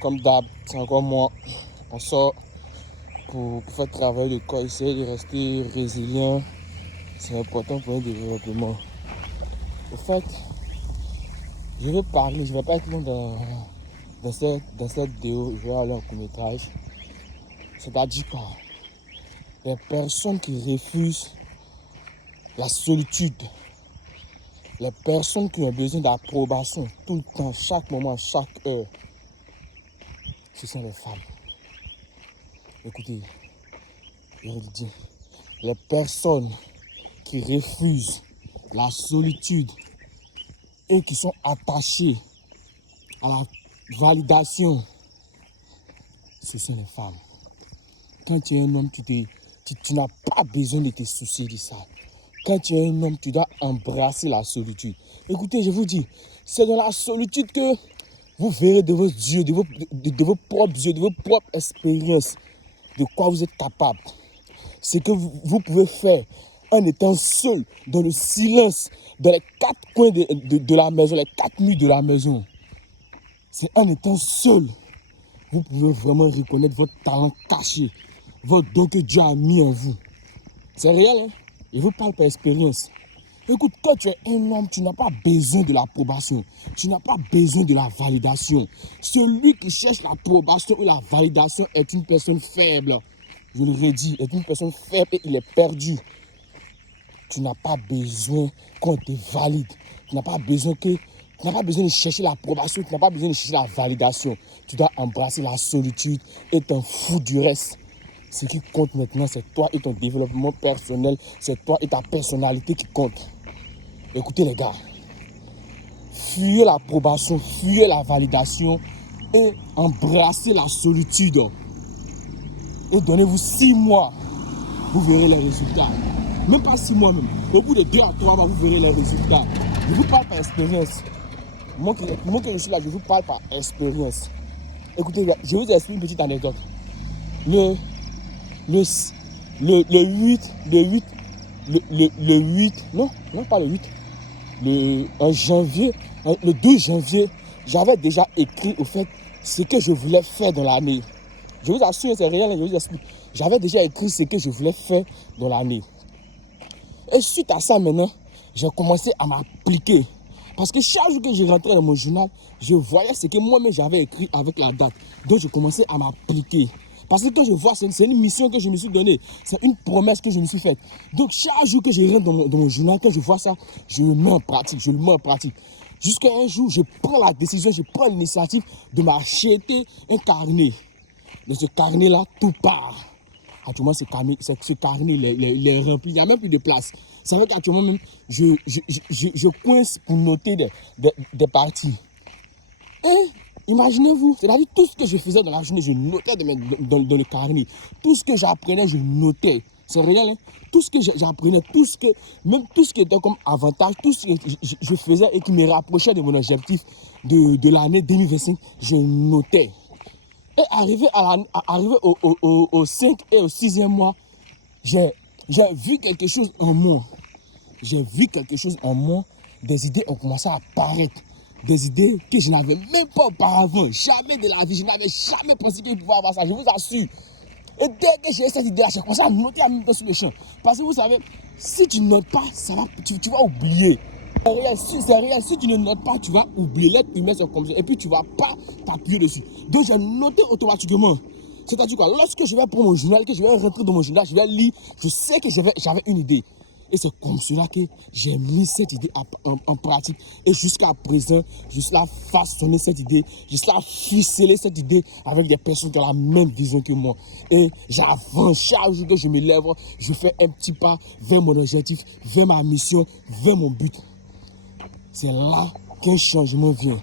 Comme d'hab, c'est encore moi. On sort pour faire travailler le corps, essayer de rester résilient. C'est important pour un développement. En fait, je veux parler, je ne vais pas être long dans cette vidéo, je vais aller en court-métrage. C'est-à-dire quoi? Les personnes qui refusent la solitude, les personnes qui ont besoin d'approbation tout le temps, chaque moment, chaque heure, ce sont les femmes. Écoutez, je vous le dis, les personnes qui refusent la solitude et qui sont attachées à la validation, ce sont les femmes. Quand tu es un homme, tu n'as pas besoin de te soucier de ça. Quand tu es un homme, tu dois embrasser la solitude. Écoutez, je vous dis, c'est dans la solitude que vous verrez de vos yeux, de vos propres yeux, de vos propres expériences, de quoi vous êtes capable. Ce que vous pouvez faire en étant seul, dans le silence, dans les quatre coins de la maison, les quatre murs de la maison. C'est en étant seul, vous pouvez vraiment reconnaître votre talent caché, votre don que Dieu a mis en vous. C'est réel, hein? Je vous parle par expérience. Écoute, quand tu es un homme, tu n'as pas besoin de l'approbation. Tu n'as pas besoin de la validation. Celui qui cherche l'approbation ou la validation est une personne faible. Je le redis, est une personne faible et il est perdu. Tu n'as pas besoin qu'on te valide. Tu n'as pas besoin de chercher l'approbation. Tu n'as pas besoin de chercher la validation. Tu dois embrasser la solitude et t'en fous du reste. Ce qui compte maintenant, c'est toi et ton développement personnel. C'est toi et ta personnalité qui compte. Écoutez les gars, fuyez l'approbation, fuyez la validation et embrassez la solitude. Et donnez-vous 6 mois, vous verrez les résultats. Même pas 6 mois même. Au bout de 2 à 3 mois, vous verrez les résultats. Je vous parle par expérience. Moi que je suis là, je vous parle par expérience. Écoutez, je vous explique une petite anecdote. Le 12 janvier, j'avais déjà écrit au fait ce que je voulais faire dans l'année. Je vous assure, c'est réel, je vous explique. J'avais déjà écrit ce que je voulais faire dans l'année. Et suite à ça maintenant, j'ai commencé à m'appliquer. Parce que chaque jour que je rentrais dans mon journal, je voyais ce que moi-même j'avais écrit avec la date. Donc je commençais à m'appliquer. Parce que quand je vois, c'est une mission que je me suis donnée. C'est une promesse que je me suis faite. Donc chaque jour que je rentre dans mon journal, quand je vois ça, je le mets en pratique, Jusqu'à un jour, je prends la décision, je prends l'initiative de m'acheter un carnet. Dans ce carnet-là, tout part. Actuellement, ce carnet, il est rempli, il n'y a même plus de place. C'est vrai qu'actuellement même, je coince pour noter des parties. Et imaginez-vous, c'est-à-dire tout ce que je faisais dans la journée, je notais dans le carnet. Tout ce que j'apprenais, je notais. C'est réel, hein? Tout ce que j'apprenais, même tout ce qui était comme avantage, tout ce que je faisais et qui me rapprochait de mon objectif de l'année 2025, je notais. Et arrivé au 5 et au 6e mois, j'ai vu quelque chose en moi. Des idées ont commencé à apparaître. Des idées que je n'avais même pas auparavant. Jamais de la vie, je n'avais jamais pensé que je pouvais avoir ça, je vous assure. Et dès que j'ai cette idée-là, j'ai commencé à noter en même temps sur le champ. Parce que vous savez, si tu ne notes pas, tu vas oublier. C'est réel, si tu ne notes pas, tu vas oublier. L'être humain, c'est comme ça. Et puis, tu ne vas pas t'appuyer dessus. Donc, j'ai noté automatiquement. C'est-à-dire quoi? Lorsque je vais prendre mon journal, que je vais rentrer dans mon journal, je vais lire, je sais que j'avais une idée. Et c'est comme cela que j'ai mis cette idée en pratique. Et jusqu'à présent, je suis là à façonner cette idée. Je suis là à ficeler cette idée avec des personnes qui ont la même vision que moi. Et j'avance chaque jour que je me lève, je fais un petit pas vers mon objectif, vers ma mission, vers mon but. C'est là qu'un changement vient.